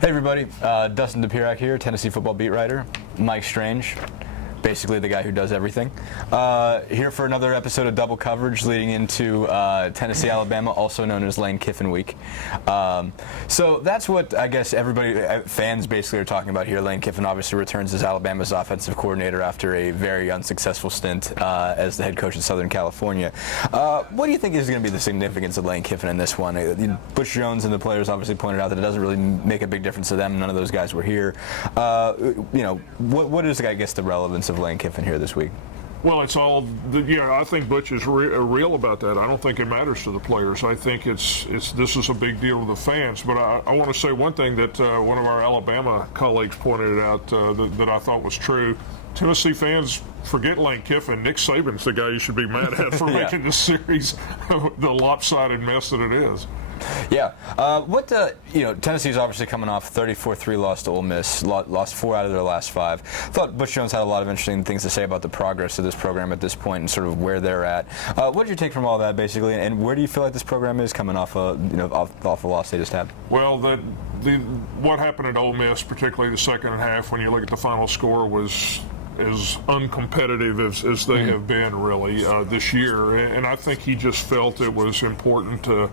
Hey everybody, Dustin Dopirak here, Tennessee football beat writer. Mike Strange, basically the guy who does everything. Here for another episode of Double Coverage leading into Tennessee, Alabama, also known as Lane Kiffin Week. So that's what I guess everybody, fans basically are talking about here. Lane Kiffin obviously returns as Alabama's offensive coordinator after a very unsuccessful stint as the head coach in Southern California. What do you think is going to be the significance of Lane Kiffin in this one? Butch Jones and the players obviously pointed out that it doesn't really make a big difference to them. None of those guys were here. What is, I guess, the relevance of Lane Kiffin here this week? Well, it's all, I think Butch is real about that. I don't think it matters to the players. I think this is a big deal to the fans. But I want to say one thing that one of our Alabama colleagues pointed out that I thought was true. Tennessee fans forget Lane Kiffin. Nick Saban's the guy you should be mad at for making this series the lopsided mess that it is. Yeah. Tennessee's obviously coming off 34-3 loss to Ole Miss, lost 4 out of their last 5. Thought Butch Jones had a lot of interesting things to say about the progress of this program at this point and sort of where they're at. What did you take from all that, basically, and where do you feel like this program is coming off a loss they just had? Well, what happened at Ole Miss, particularly the second half, when you look at the final score, was as uncompetitive as they have been, really, this year. And I think he just felt it was important to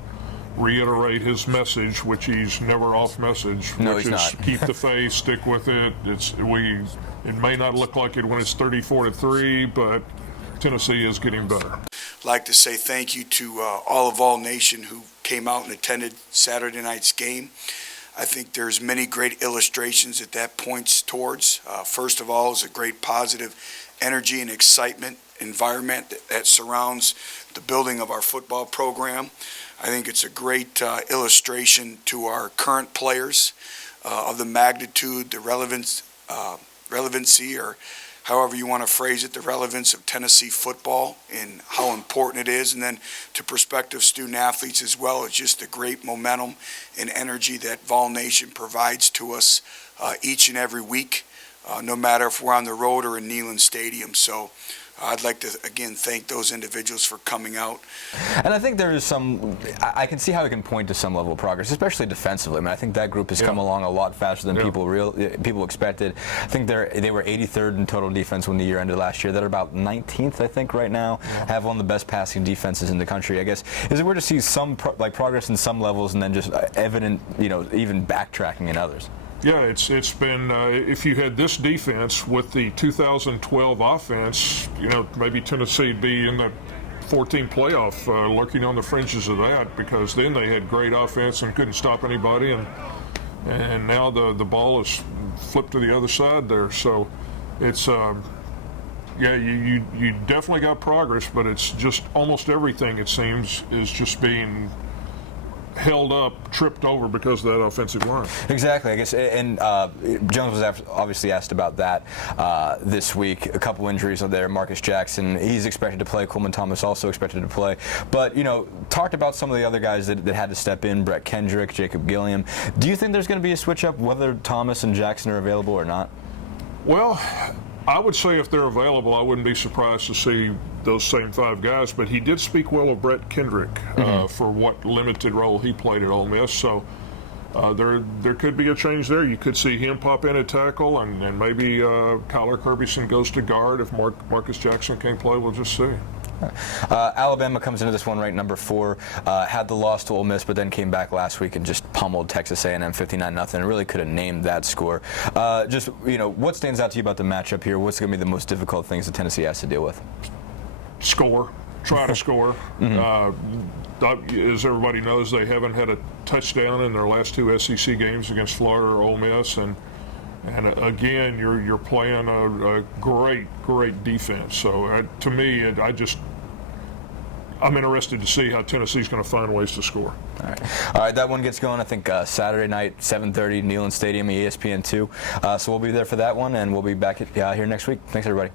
reiterate his message, which he's never off message, which is keep the faith, stick with it. It may not look like it when it's 34-3, but Tennessee is getting better. I'd like to say thank you to all Nation who came out and attended Saturday night's game. I think there's many great illustrations that points towards. First of all, is a great positive energy and excitement environment that surrounds the building of our football program. I think it's a great illustration to our current players of the magnitude, the relevancy, or however you want to phrase it, the relevance of Tennessee football and how important it is. And then to prospective student athletes as well, it's just the great momentum and energy that Vol Nation provides to us each and every week, no matter if we're on the road or in Neyland Stadium. So I'd like to, again, thank those individuals for coming out. And I think there is I can see how it can point to some level of progress, especially defensively. I mean, I think that group has come along a lot faster than people expected. I think they were 83rd in total defense when the year ended last year. They're about 19th, I think, right now. Have one of the best passing defenses in the country. I guess, is it weird to see some progress in some levels and then just evident, even backtracking in others? Yeah, it's been, if you had this defense with the 2012 offense, maybe Tennessee would be in the 14 playoff, lurking on the fringes of that, because then they had great offense and couldn't stop anybody, and now the ball is flipped to the other side there. So it's, you definitely got progress, but it's just almost everything, it seems, is just being held up, tripped over because of that offensive line. Exactly, I guess. And Jones was obviously asked about that this week. A couple injuries are there. Marcus Jackson, he's expected to play. Coleman Thomas also expected to play. But, talked about some of the other guys that had to step in, Brett Kendrick, Jacob Gilliam. Do you think there's going to be a switch up whether Thomas and Jackson are available or not? Well, I would say if they're available, I wouldn't be surprised to see those same 5 guys. But he did speak well of Brett Kendrick for what limited role he played at Ole Miss. So there could be a change there. You could see him pop in at tackle, and maybe Kyler Kirbyson goes to guard if Marcus Jackson can't play. We'll just see. Alabama comes into this one ranked number 4, had the loss to Ole Miss, but then came back last week and just pummeled Texas A&M 59-0. And really could have named that score. What stands out to you about the matchup here? What's going to be the most difficult things that Tennessee has to deal with? Score. Try to score. As everybody knows, they haven't had a touchdown in their last 2 SEC games against Florida or Ole Miss, and again, you're playing a great defense. So to me, I'm interested to see how Tennessee's going to find ways to score. All right, that one gets going, I think, Saturday night, 7:30, Neyland Stadium, ESPN2. So we'll be there for that one, and we'll be back here next week. Thanks, everybody.